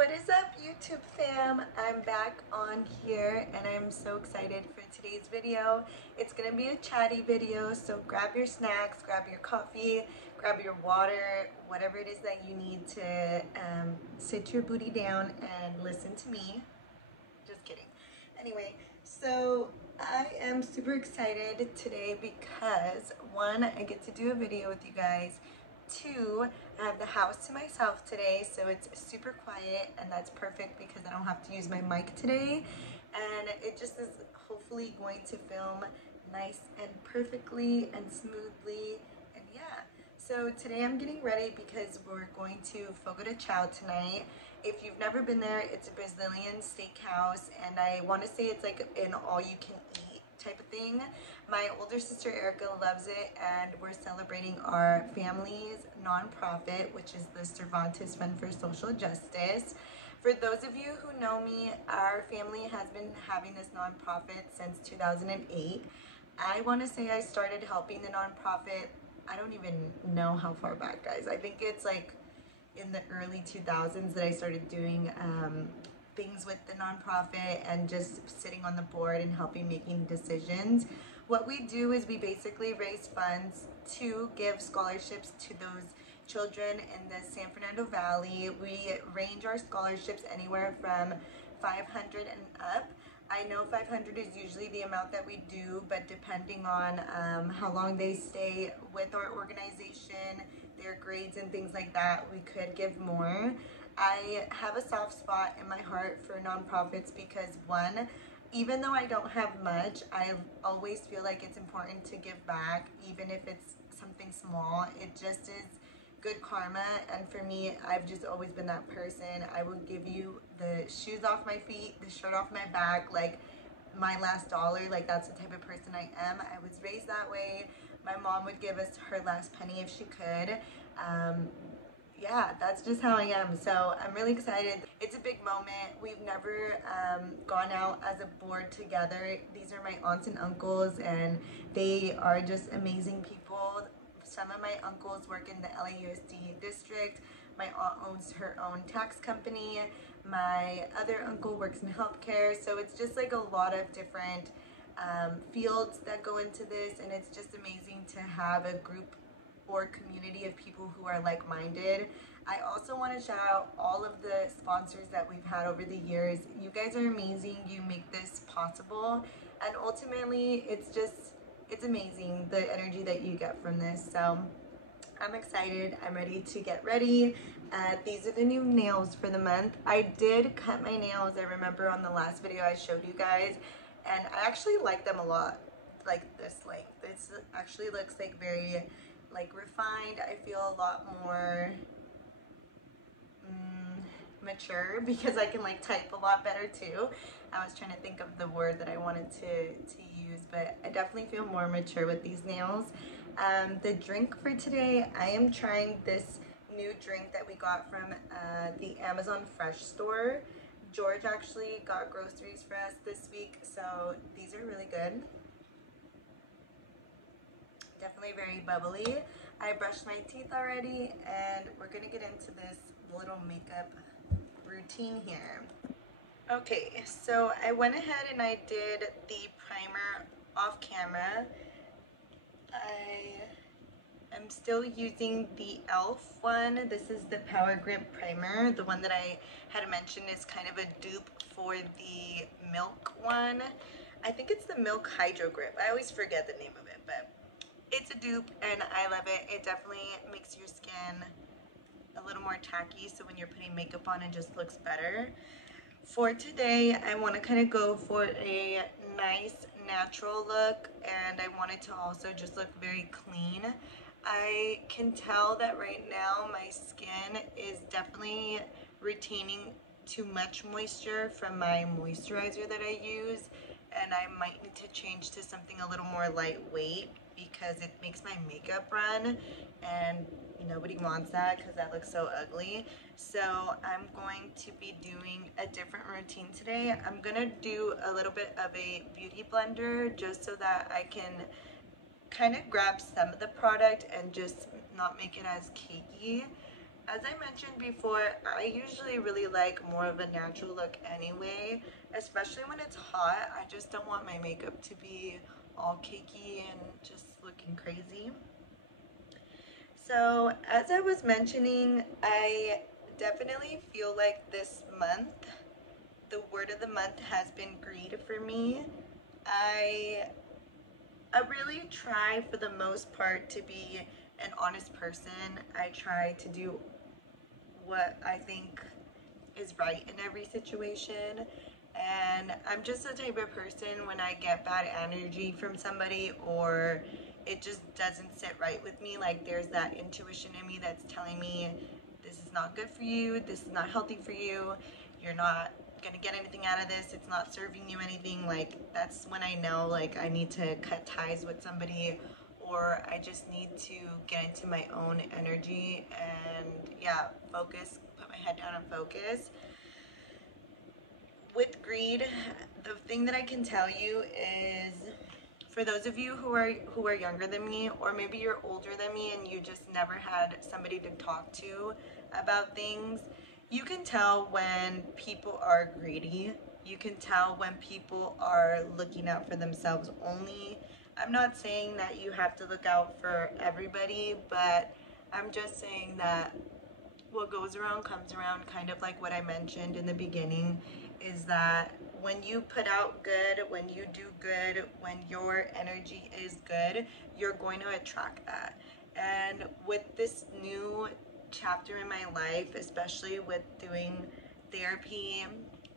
What is up, YouTube fam? I'm back on here and I'm so excited for today's video. It's gonna be a chatty video, so grab your snacks, grab your coffee, grab your water, whatever it is that you need to sit your booty down and listen to me. Just kidding. Anyway, so I am super excited today because one, I get to do a video with you guys. Two, I have the house to myself today, so it's super quiet, and that's perfect because I don't have to use my mic today, and it just is hopefully going to film nice and perfectly and smoothly. And yeah, so today I'm getting ready because we're going to Fogo de Chão tonight. If you've never been there, it's a Brazilian steakhouse, and I want to say it's like an all-you-can-eat type of thing. My older sister Erica loves it, and we're celebrating our family's nonprofit, which is the Cervantes Fund for Social Justice. For those of you who know me, our family has been having this nonprofit since 2008. I want to say I started helping the nonprofit, I don't even know how far back, guys. I think it's like in the early 2000s that I started doing things with the nonprofit and just sitting on the board and helping making decisions. What we do is we basically raise funds to give scholarships to those children in the San Fernando Valley. We range our scholarships anywhere from 500 and up. I know 500 is usually the amount that we do, but depending on how long they stay with our organization, their grades and things like that, we could give more. I have a soft spot in my heart for nonprofits because one, even though I don't have much, I always feel like it's important to give back, even if it's something small. It just is good karma, and for me, I've just always been that person. I will give you the shoes off my feet, the shirt off my back, like my last dollar. Like, that's the type of person I am. I was raised that way. My mom would give us her last penny if she could. Yeah, that's just how I am. So I'm really excited. It's a big moment. We've never gone out as a board together. These are my aunts and uncles, and they are just amazing people. Some of my uncles work in the LAUSD district. My aunt owns her own tax company. My other uncle works in healthcare. So it's just like a lot of different fields that go into this, and it's just amazing to have a group or community of people who are like-minded. I also want to shout out all of the sponsors that we've had over the years. You guys are amazing. You make this possible, and ultimately it's amazing the energy that you get from this. So I'm excited. I'm ready to get ready. These are the new nails for the month. I did cut my nails, I remember on the last video I showed you guys, and I actually like them a lot. Like this length, this actually looks like very like refined. I feel a lot more mature because I can like type a lot better too. I was trying to think of the word that I wanted to use, but I definitely feel more mature with these nails. The drink for today, I am trying this new drink that we got from the Amazon Fresh store. George actually got groceries for us this week, so these are really good. Definitely very bubbly. I brushed my teeth already, and we're gonna get into this little makeup routine here. Okay, so I went ahead and I did the primer off camera. I am still using the E.L.F one. This is the Power Grip Primer. The one that I had mentioned is kind of a dupe for the Milk one. I think it's the Milk Hydro Grip. I always forget the name of it, but it's a dupe and I love it. It definitely makes your skin a little more tacky, so when you're putting makeup on, it just looks better. For today, I want to kind of go for a nice natural look, and I want it to also just look very clean. I can tell that right now my skin is definitely retaining too much moisture from my moisturizer that I use, and I might need to change to something a little more lightweight because it makes my makeup run, and nobody wants that because that looks so ugly. So I'm going to be doing a different routine today. I'm gonna do a little bit of a beauty blender just so that I can kind of grab some of the product and just not make it as cakey. As I mentioned before, I usually really like more of a natural look anyway, especially when it's hot. I just don't want my makeup to be all cakey and just looking crazy. So as I was mentioning, I definitely feel like this month, the word of the month has been greed for me. I really try for the most part to be an honest person. I try to do what I think is right in every situation, and I'm just the type of person, when I get bad energy from somebody or it just doesn't sit right with me, like there's that intuition in me that's telling me this is not good for you, this is not healthy for you, you're not gonna get anything out of this, it's not serving you anything, like that's when I know like I need to cut ties with somebody, or I just need to get into my own energy and yeah, focus, put my head down and focus. With greed, the thing that I can tell you is, for those of you who are younger than me, or maybe you're older than me and you just never had somebody to talk to about things, you can tell when people are greedy. You can tell when people are looking out for themselves only. I'm not saying that you have to look out for everybody, but I'm just saying that what goes around comes around, kind of like what I mentioned in the beginning, is that when you put out good, when you do good, when your energy is good, you're going to attract that. And with this new chapter in my life, especially with doing therapy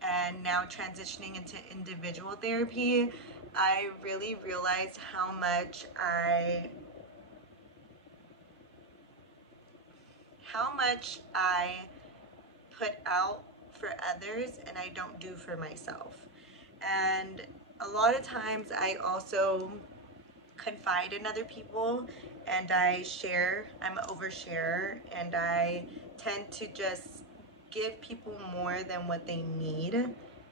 and now transitioning into individual therapy, I really realized how much I put out for others and I don't do for myself. And a lot of times I also confide in other people and I share. I'm an oversharer, and I tend to just give people more than what they need.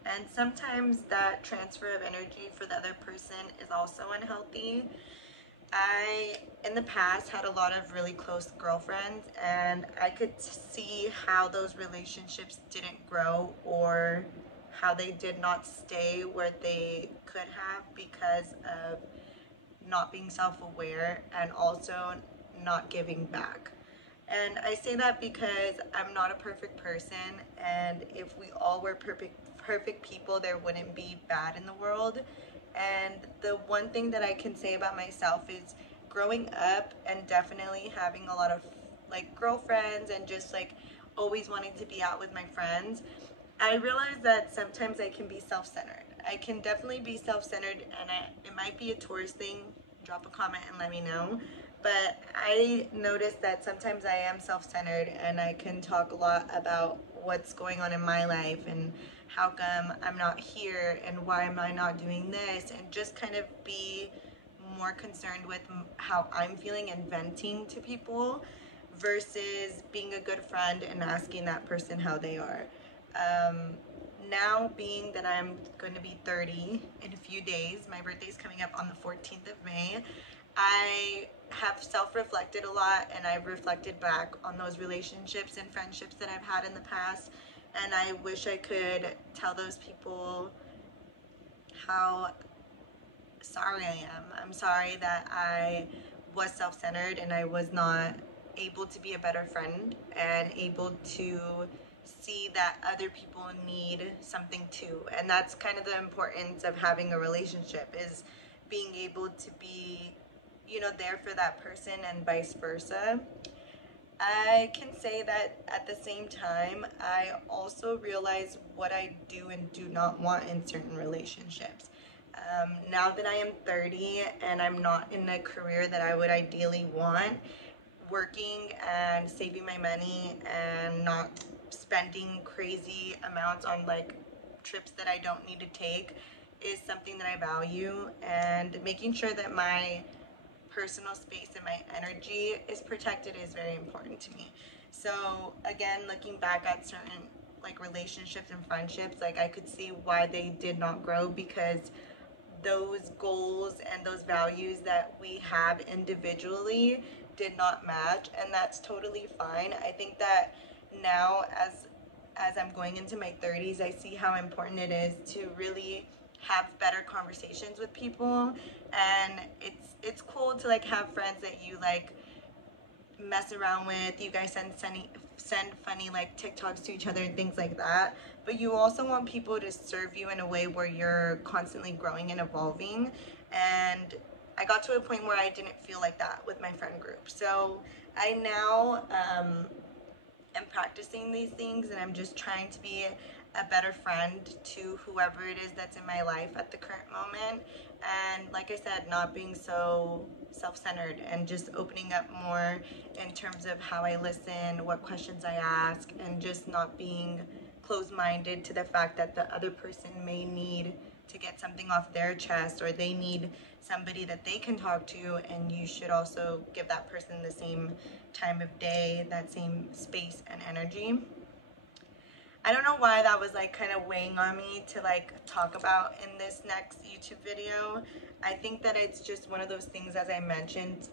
And sometimes that transfer of energy for the other person is also unhealthy. I, in the past, had a lot of really close girlfriends, and I could see how those relationships didn't grow, or how they did not stay where they could have because of not being self-aware and also not giving back. And I say that because I'm not a perfect person, and if we all were perfect people, there wouldn't be bad in the world. And the one thing that I can say about myself is, growing up and definitely having a lot of like girlfriends and just like always wanting to be out with my friends, I realized that sometimes I can be self-centered. I can definitely be self-centered, and it might be a tourist thing. Drop a comment and let me know. But I noticed that sometimes I am self-centered, and I can talk a lot about what's going on in my life and how come I'm not here and why am I not doing this, and just kind of be more concerned with how I'm feeling and venting to people versus being a good friend and asking that person how they are. Now, being that I'm going to be 30 in a few days, my birthday's coming up on the 14th of May, I have self-reflected a lot, and I've reflected back on those relationships and friendships that I've had in the past, and I wish I could tell those people how sorry I am. I'm sorry that I was self-centered and I was not able to be a better friend and able to see that other people need something too. And that's kind of the importance of having a relationship, is being able to be, you know, there for that person and vice versa. I can say that at the same time, I also realize what I do and do not want in certain relationships. Now that I am 30 and I'm not in a career that I would ideally want, working and saving my money and not spending crazy amounts on like trips that I don't need to take is something that I value, and making sure that my personal space and my energy is protected is very important to me. So again, looking back at certain like relationships and friendships, like I could see why they did not grow, because those goals and those values that we have individually did not match, and that's totally fine. I think that now as I'm going into my 30s, I see how important it is to really have better conversations with people, and it's cool to like have friends that you like mess around with. You guys send funny like TikToks to each other and things like that, but you also want people to serve you in a way where you're constantly growing and evolving. And I got to a point where I didn't feel like that with my friend group, so I now am practicing these things, and I'm just trying to be a better friend to whoever it is that's in my life at the current moment. And like I said, not being so self-centered and just opening up more in terms of how I listen, what questions I ask, and just not being closed-minded to the fact that the other person may need to get something off their chest, or they need somebody that they can talk to, and you should also give that person the same time of day, that same space and energy. I don't know why that was like kind of weighing on me to like talk about in this next YouTube video. I think that it's just one of those things, as I mentioned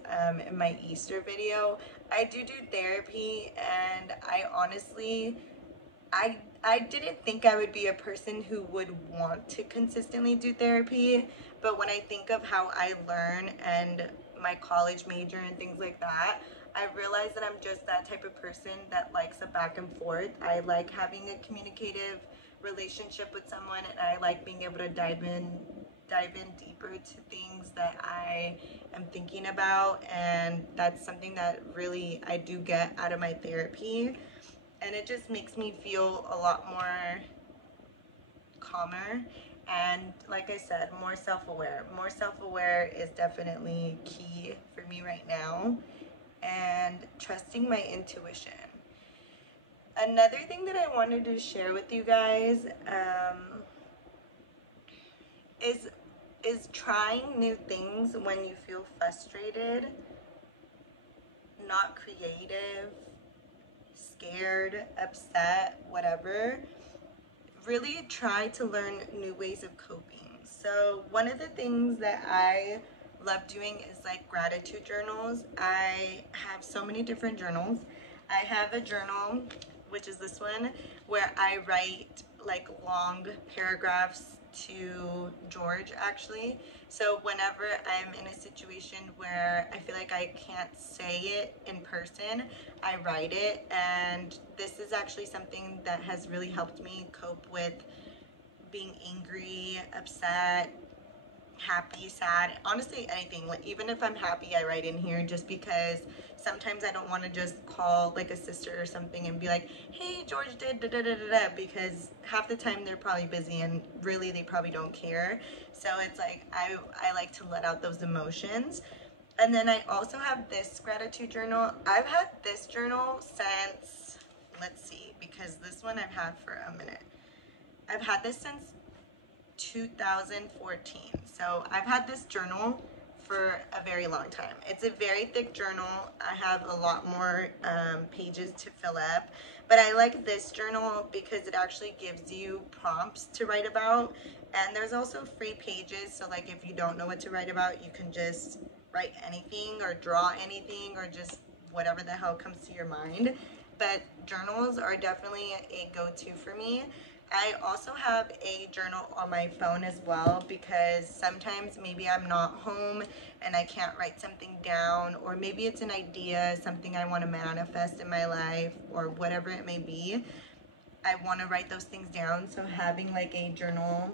in my Easter video. I do therapy, and I honestly, I didn't think I would be a person who would want to consistently do therapy, but when I think of how I learn and my college major and things like that, I realize that I'm just that type of person that likes a back and forth. I like having a communicative relationship with someone, and I like being able to dive in deeper to things that I am thinking about, and that's something that really I do get out of my therapy, and it just makes me feel a lot more calmer. And like I said, more self-aware. More self-aware is definitely key for me right now, and trusting my intuition. Another thing that I wanted to share with you guys is trying new things when you feel frustrated, not creative, scared, upset, whatever. Really try to learn new ways of coping. So one of the things that I love doing is like gratitude journals. I have so many different journals. I have a journal, which is this one, where I write like long paragraphs to George, actually. So whenever I'm in a situation where I feel like I can't say it in person, I write it, and this is actually something that has really helped me cope with being angry, upset, happy, sad, honestly anything. Like even if I'm happy, I write in here, just because sometimes I don't want to just call like a sister or something and be like, hey, George did da da da da da, because half the time they're probably busy and really they probably don't care. So it's like I like to let out those emotions. And then I also have this gratitude journal. I've had this journal since, let's see, because this one I've had for a minute. I've had this since 2014. So I've had this journal for a very long time. It's a very thick journal. I have a lot more pages to fill up, but I like this journal because it actually gives you prompts to write about, and there's also free pages. So like if you don't know what to write about, you can just write anything or draw anything or just whatever the hell comes to your mind. But journals are definitely a go-to for me. I also have a journal on my phone as well, because sometimes maybe I'm not home and I can't write something down, or maybe it's an idea, something I want to manifest in my life, or whatever it may be. I want to write those things down, so having like a journal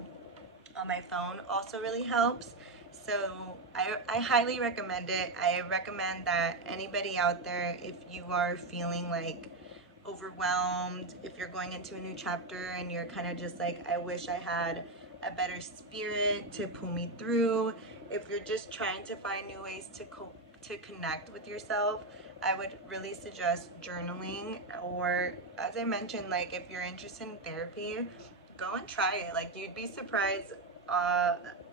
on my phone also really helps. So I highly recommend it. I recommend that anybody out there, if you are feeling like overwhelmed, if you're going into a new chapter and you're kind of just like, I wish I had a better spirit to pull me through, if you're just trying to find new ways to connect with yourself, I would really suggest journaling. Or as I mentioned, like if you're interested in therapy, go and try it. Like you'd be surprised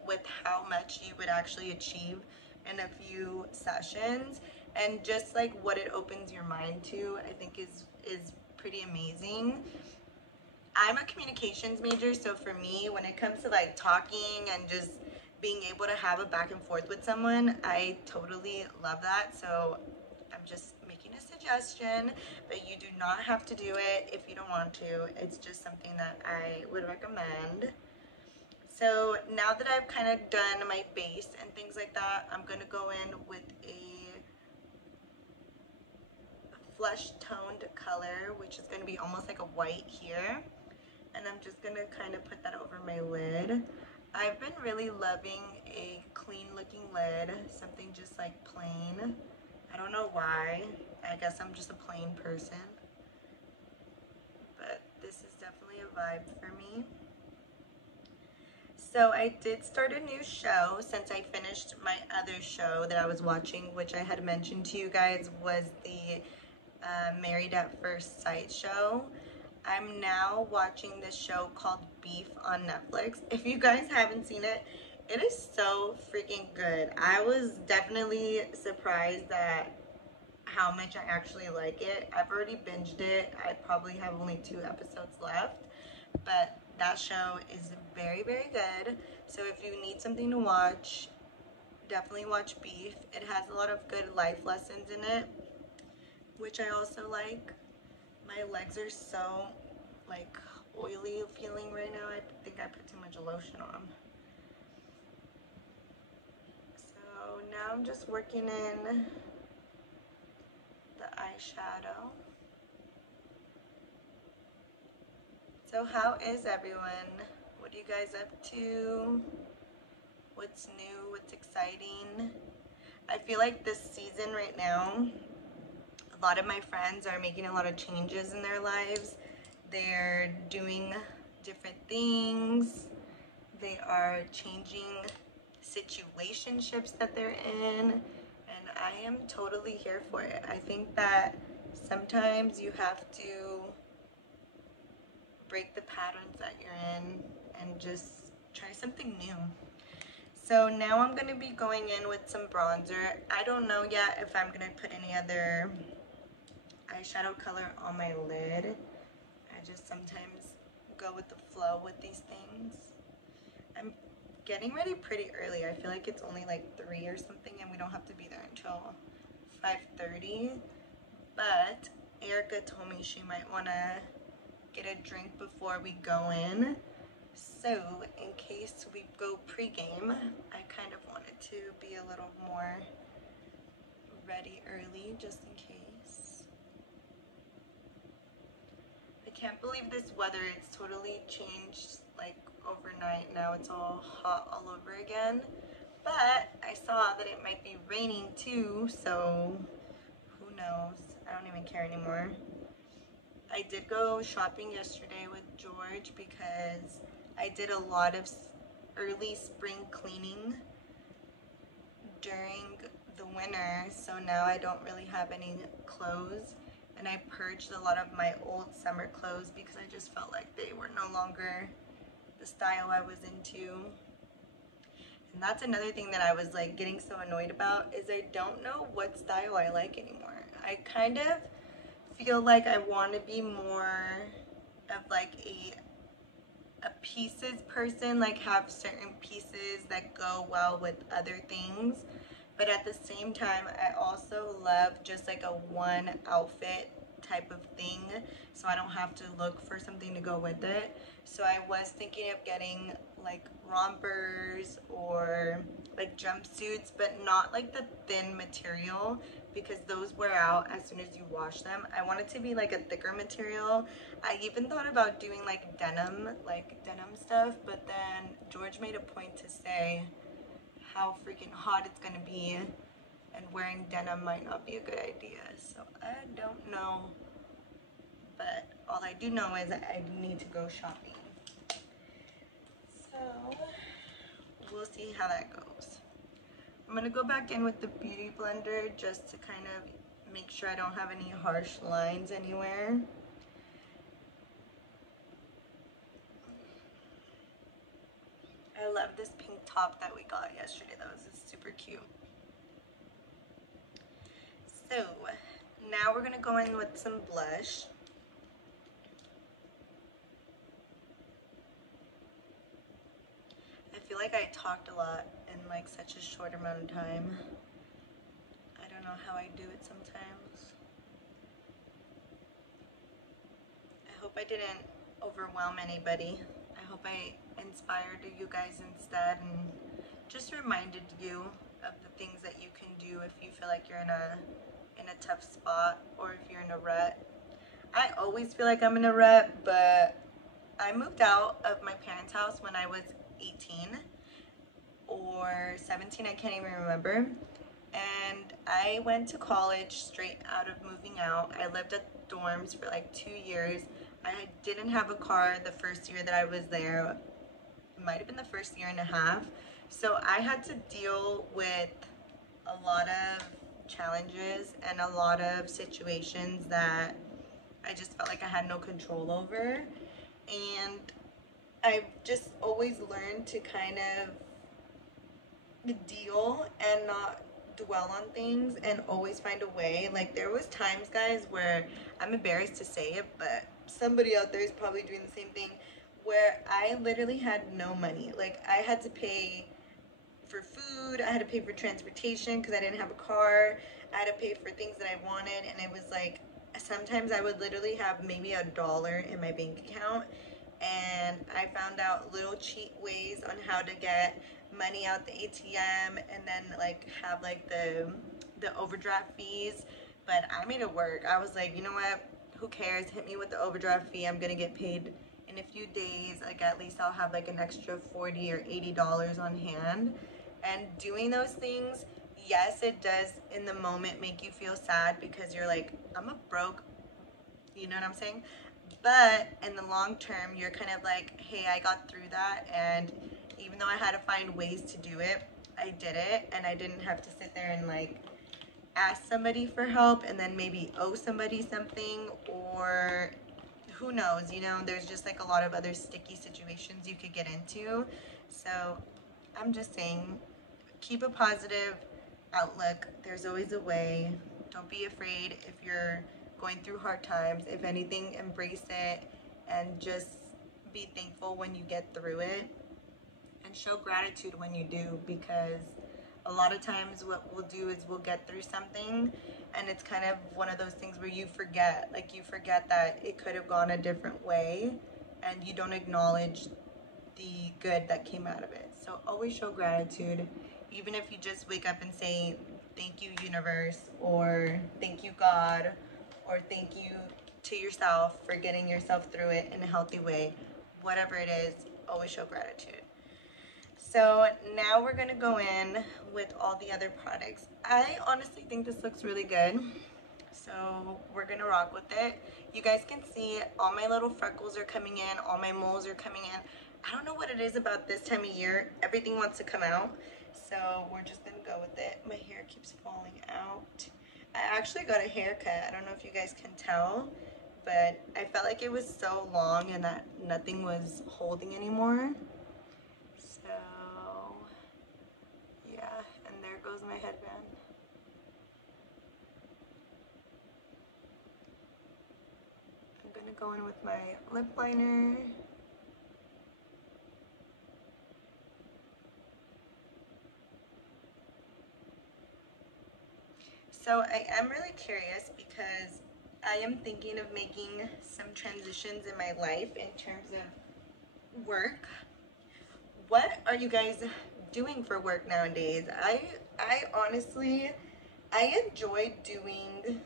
with how much you would actually achieve in a few sessions, and just like what it opens your mind to, I think is pretty amazing. I'm a communications major, so for me, when it comes to like talking and just being able to have a back and forth with someone, I totally love that. So I'm just making a suggestion, but you do not have to do it if you don't want to. It's just something that I would recommend. So now that I've kind of done my base and things like that, I'm going to go in with a flesh toned color, which is going to be almost like a white here. And I'm just going to kind of put that over my lid. I've been really loving a clean looking lid, something just like plain. I don't know why. I guess I'm just a plain person. But this is definitely a vibe for me. So I did start a new show since I finished my other show that I was watching, which I had mentioned to you guys was the Married at First Sight show. I'm now watching this show called Beef on Netflix. If you guys haven't seen it, it is so freaking good. I was definitely surprised at how much I actually like it. I've already binged it. I probably have only 2 episodes left, but that show is very, very good. So if you need something to watch, definitely watch Beef. It has a lot of good life lessons in it, which I also like. My legs are so like oily feeling right now. I think I put too much lotion on. So now I'm just working in the eyeshadow. So how is everyone? What are you guys up to? What's new? What's exciting? I feel like this season right now, a lot of my friends are making a lot of changes in their lives. They're doing different things. They are changing situationships that they're in, and I am totally here for it. I think that sometimes you have to break the patterns that you're in and just try something new. So now I'm going to be going in with some bronzer. I don't know yet if I'm going to put any other eyeshadow color on my lid. I just sometimes go with the flow with these things. I'm getting ready pretty early. I feel like it's only like 3 or something and we don't have to be there until 5:30. But Erica told me she might want to get a drink before we go in. So in case we go pre-game, I kind of wanted to be a little more ready early just in case. I can't believe this weather. It's totally changed like overnight. Now it's all hot all over again. But I saw that it might be raining too, so who knows? I don't even care anymore. I did go shopping yesterday with George because I did a lot of early spring cleaning during the winter, so now I don't really have any clothes, and I purged a lot of my old summer clothes because I just felt like they were no longer the style I was into. And that's another thing that I was like getting so annoyed about, is I don't know what style I like anymore. I kind of feel like I want to be more of like a pieces person, like have certain pieces that go well with other things, but at the same time I also love just like a one outfit type of thing, so I don't have to look for something to go with it. So I was thinking of getting like rompers or like jumpsuits, but not like the thin material, because those wear out as soon as you wash them. I want it to be like a thicker material. I even thought about doing like denim stuff, but then George made a point to say how freaking hot it's gonna be and wearing denim might not be a good idea. So I don't know, but all I do know is that I need to go shopping. So we'll see how that goes. I'm gonna go back in with the Beauty Blender just to kind of make sure I don't have any harsh lines anywhere. I love this pink top that we got yesterday. That was super cute. So now we're gonna go in with some blush. I feel like I talked a lot in like such a short amount of time. I don't know know how I do it sometimes. I hope I didn't overwhelm anybody. I hope I inspired you guys instead and just reminded you of the things that you can do if you feel like you're in a tough spot or if you're in a rut. I always feel like I'm in a rut, but I moved out of my parents' house when I was 18 or 17, I can't even remember. And I went to college straight out of moving out. I lived at dorms for like 2 years. I didn't have a car the first year that I was there. It might have been the first year and a half. So I had to deal with a lot of challenges and a lot of situations that I just felt like I had no control over. And I've just always learned to kind of deal and not dwell on things and always find a way. Like there was times, guys, where I'm embarrassed to say it, but somebody out there is probably doing the same thing, where I literally had no money. Like I had to pay for food, I had to pay for transportation because I didn't have a car, I had to pay for things that I wanted, and it was like sometimes I would literally have maybe $1 in my bank account, and I found out little cheat ways on how to get money out the ATM and then like have like the overdraft fees. But I made it work. I was like, you know what, who cares, hit me with the overdraft fee, I'm gonna get paid in a few days. Like at least I'll have like an extra $40 or $80 on hand. And doing those things, yes, it does in the moment make you feel sad because you're like, I'm a broke, you know what I'm saying? But in the long term, you're kind of like, hey, I got through that, and even though I had to find ways to do it, I did it, and I didn't have to sit there and like ask somebody for help and then maybe owe somebody something, or who knows, you know, there's just like a lot of other sticky situations you could get into. So I'm just saying, keep a positive outlook. There's always a way. Don't be afraid if you're going through hard times. If anything, embrace it and just be thankful when you get through it, and show gratitude when you do, because a lot of times what we'll do is we'll get through something and it's kind of one of those things where you forget, like you forget that it could have gone a different way and you don't acknowledge the good that came out of it. So always show gratitude, even if you just wake up and say thank you universe, or thank you God, or thank you to yourself for getting yourself through it in a healthy way. Whatever it is, always show gratitude. So now we're gonna go in with all the other products. I honestly think this looks really good, so we're gonna rock with it. You guys can see all my little freckles are coming in, all my moles are coming in. I don't know what it is about this time of year. Everything wants to come out, so we're just gonna go with it. My hair keeps falling out. I actually got a haircut. I don't know if you guys can tell, but I felt like it was so long and that nothing was holding anymore. So yeah, and there goes my headband. I'm gonna go in with my lip liner. So I am really curious because I am thinking of making some transitions in my life in terms of work. What are you guys doing for work nowadays? I honestly, I enjoy doing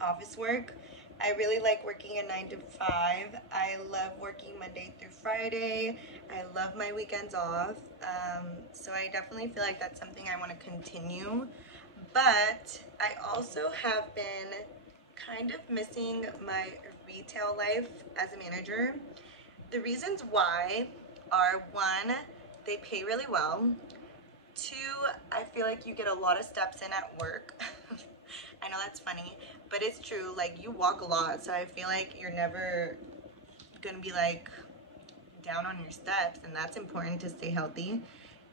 office work. I really like working a 9 to 5. I love working Monday through Friday. I love my weekends off. So I definitely feel like that's something I want to continue. But I also have been kind of missing my retail life as a manager. The reasons why are, one, they pay really well. Two, I feel like you get a lot of steps in at work. I know that's funny, but it's true. Like, you walk a lot, so I feel like you're never gonna be like down on your steps, and that's important to stay healthy.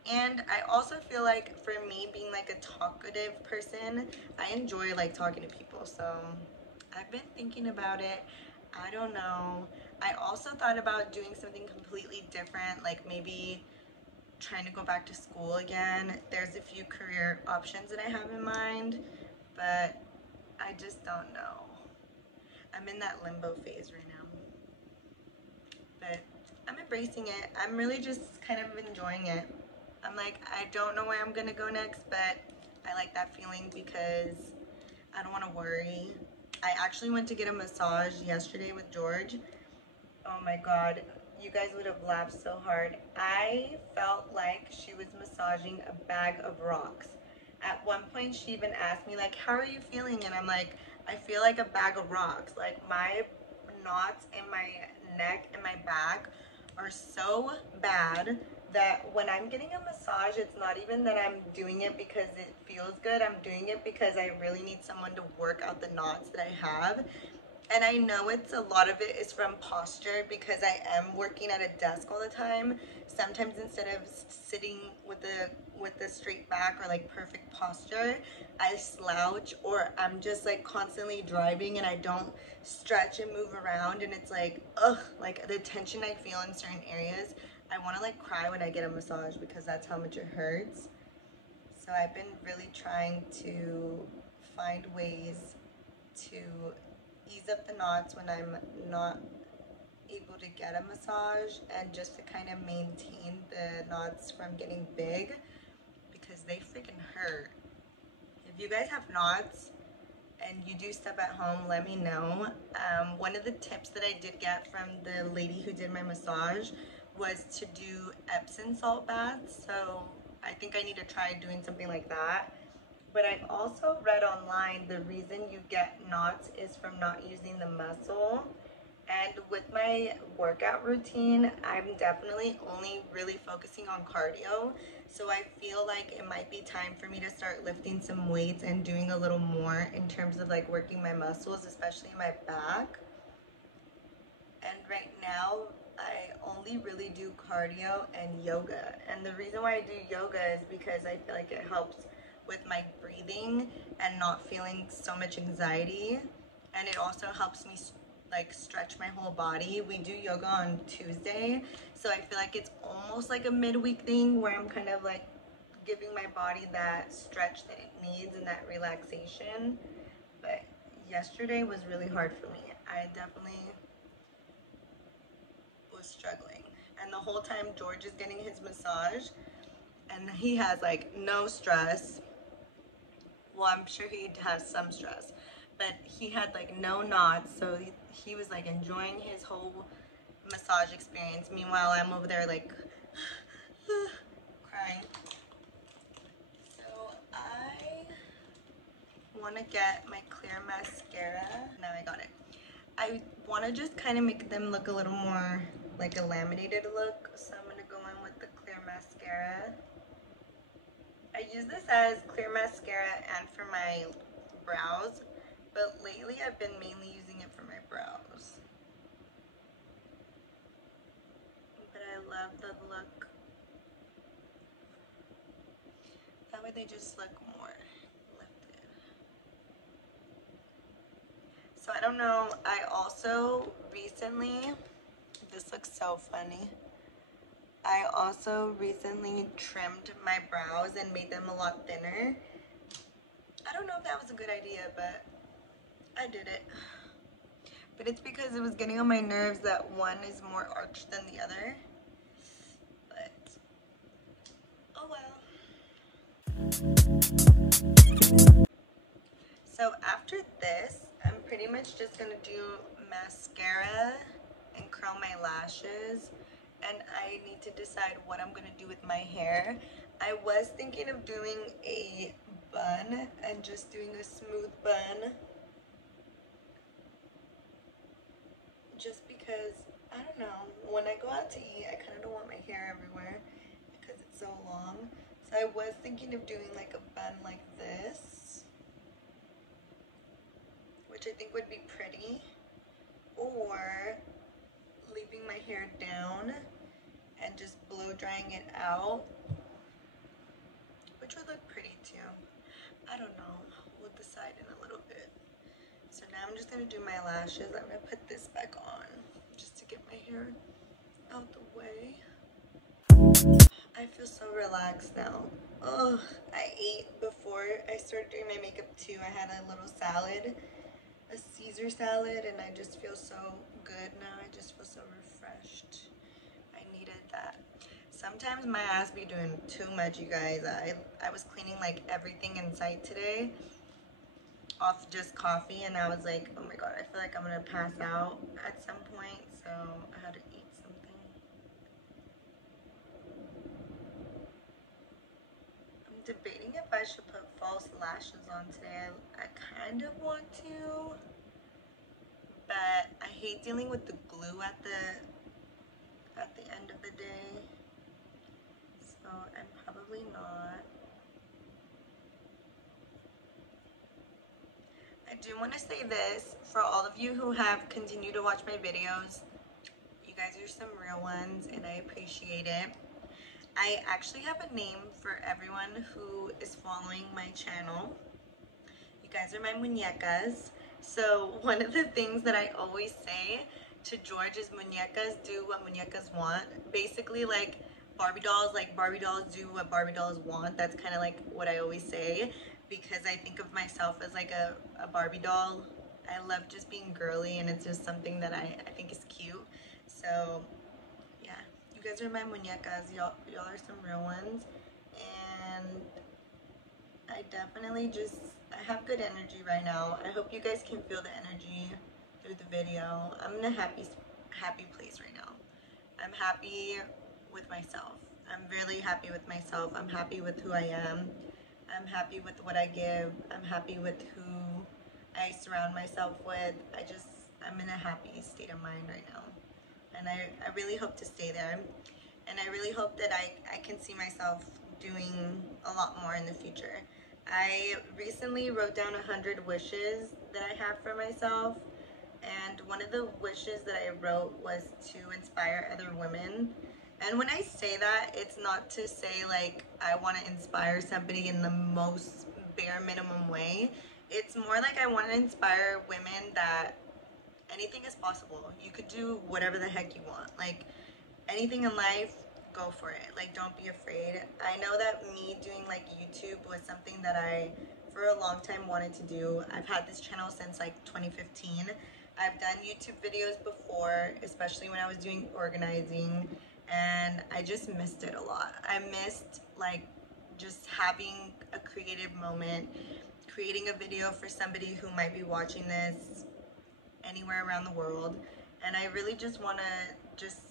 And I also feel like for me, being like a talkative person, I enjoy like talking to people. So I've been thinking about it. I don't know. I also thought about doing something completely different, like maybe trying to go back to school again. There's a few career options that I have in mind, but I just don't know. I'm in that limbo phase right now. But I'm embracing it. I'm really just kind of enjoying it. I'm like, I don't know where I'm gonna go next, but I like that feeling because I don't want to worry. I actually went to get a massage yesterday with George. Oh my god, you guys would have laughed so hard. I felt like she was massaging a bag of rocks. At one point she even asked me like, how are you feeling? And I'm like, I feel like a bag of rocks. Like my knots in my neck and my back are so bad that when I'm getting a massage, it's not even that I'm doing it because it feels good. I'm doing it because I really need someone to work out the knots that I have. And I know it's a lot of it is from posture because I am working at a desk all the time. Sometimes instead of sitting with the straight back or like perfect posture, I slouch, or I'm just like constantly driving and I don't stretch and move around, and it's like, ugh, like the tension I feel in certain areas. I want to like cry when I get a massage because that's how much it hurts. So I've been really trying to find ways to ease up the knots when I'm not able to get a massage, and just to kind of maintain the knots from getting big because they freaking hurt. If you guys have knots and you do stuff at home, let me know. One of the tips that I did get from the lady who did my massage was to do Epsom salt baths, so I think I need to try doing something like that. But I've also read online the reason you get knots is from not using the muscle. And with my workout routine, I'm definitely only really focusing on cardio. So I feel like it might be time for me to start lifting some weights and doing a little more in terms of like working my muscles, especially my back. And right now, I only really do cardio and yoga. And the reason why I do yoga is because I feel like it helps with my breathing and not feeling so much anxiety. And it also helps me like stretch my whole body. We do yoga on Tuesday, so I feel like it's almost like a midweek thing where I'm kind of like giving my body that stretch that it needs and that relaxation. But yesterday was really hard for me. I definitely was struggling, and the whole time George is getting his massage and he has like no stress. Well, I'm sure he has some stress, but he had like no knots, so he was like enjoying his whole massage experience. Meanwhile, I'm over there like crying. So I want to get my clear mascara. Now I got it. I want to just kind of make them look a little more like a laminated look, so I'm going to go in with the clear mascara. I use this as clear mascara and for my brows, but lately I've been mainly using it for my brows. But I love the look. That way they just look more lifted. So I don't know, I also recently, this looks so funny, I also recently trimmed my brows and made them a lot thinner. I don't know if that was a good idea, but I did it. But it's because it was getting on my nerves that one is more arched than the other. But, oh well. So after this, I'm pretty much just going to do mascara and curl my lashes. And I need to decide what I'm going to do with my hair. I was thinking of doing a bun and just doing a smooth bun. Just because, I don't know, when I go out to eat, I kind of don't want my hair everywhere because it's so long. So I was thinking of doing like a bun like this, which I think would be pretty, or leaving my hair down and just blow drying it out, which would look pretty too. I don't know, we'll decide in a little bit. So now I'm just going to do my lashes. I'm going to put this back on just to get my hair out the way. I feel so relaxed now. Oh, I ate before I started doing my makeup too. I had a little salad, a Caesar salad, and I just feel so good now. I just feel so refreshed. I needed that. Sometimes my ass be doing too much, you guys. I was cleaning like everything in sight today off just coffee, and I was like, oh my god, I feel like I'm gonna pass out at some point, so I had to eat something. I'm debating if I should put false lashes on today. I kind of want to, but I hate dealing with the glue at the end of the day, so I'm probably not. I do want to say this, for all of you who have continued to watch my videos, you guys are some real ones and I appreciate it. I actually have a name for everyone who is following my channel. You guys are my muñecas. So one of the things that I always say to George is muñecas do what muñecas want. Basically like Barbie dolls do what Barbie dolls want. That's kind of like what I always say, because I think of myself as like a Barbie doll. I love just being girly, and it's just something that I think is cute. So yeah, you guys are my muñecas. Y'all are some real ones, and I definitely I have good energy right now. I hope you guys can feel the energy through the video. I'm in a happy place right now. I'm happy with myself. I'm really happy with myself. I'm happy with who I am. I'm happy with what I give. I'm happy with who I surround myself with. I'm in a happy state of mind right now. And I really hope to stay there. And I really hope that I can see myself doing a lot more in the future. I recently wrote down 100 wishes that I have for myself. And one of the wishes that I wrote was to inspire other women. And when I say that, it's not to say like I want to inspire somebody in the most bare minimum way. It's more like I want to inspire women that anything is possible. You could do whatever the heck you want. Like anything in life, go for it. Like don't be afraid. I know that me doing like YouTube was something that I for a long time wanted to do. I've had this channel since like 2015. I've done YouTube videos before, especially when I was doing organizing, and I just missed it a lot. I missed like just having a creative moment, creating a video for somebody who might be watching this anywhere around the world. And I really just want to just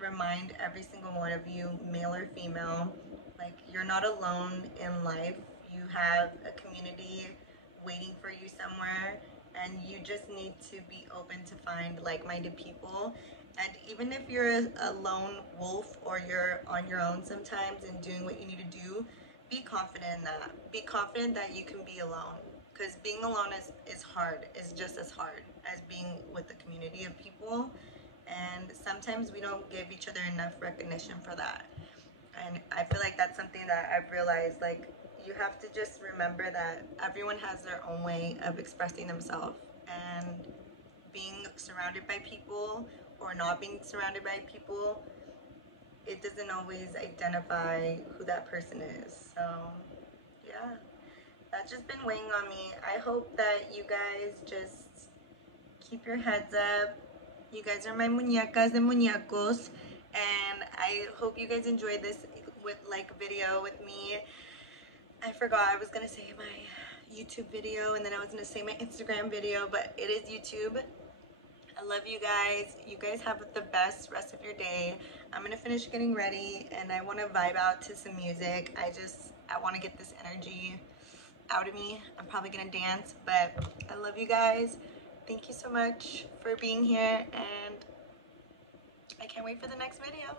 remind every single one of you, male or female, like you're not alone in life. You have a community waiting for you somewhere, and you just need to be open to find like-minded people. And even if you're a lone wolf or you're on your own sometimes and doing what you need to do, be confident in that. Be confident that you can be alone, because being alone is hard. It's just as hard as being with a community of people, and sometimes we don't give each other enough recognition for that. And I feel like that's something that I've realized, like you have to just remember that everyone has their own way of expressing themselves, and being surrounded by people or not being surrounded by people, it doesn't always identify who that person is. So yeah, that's just been weighing on me. I hope that you guys just keep your heads up. You guys are my muñecas and muñecos, and I hope you guys enjoyed this video with me. I forgot I was gonna say my YouTube video, and then I was gonna say my Instagram video, but it is YouTube. I love you guys. You guys have the best rest of your day. I'm gonna finish getting ready, and I want to vibe out to some music. I want to get this energy out of me. I'm probably gonna dance, but I love you guys. Thank you so much for being here, and I can't wait for the next video.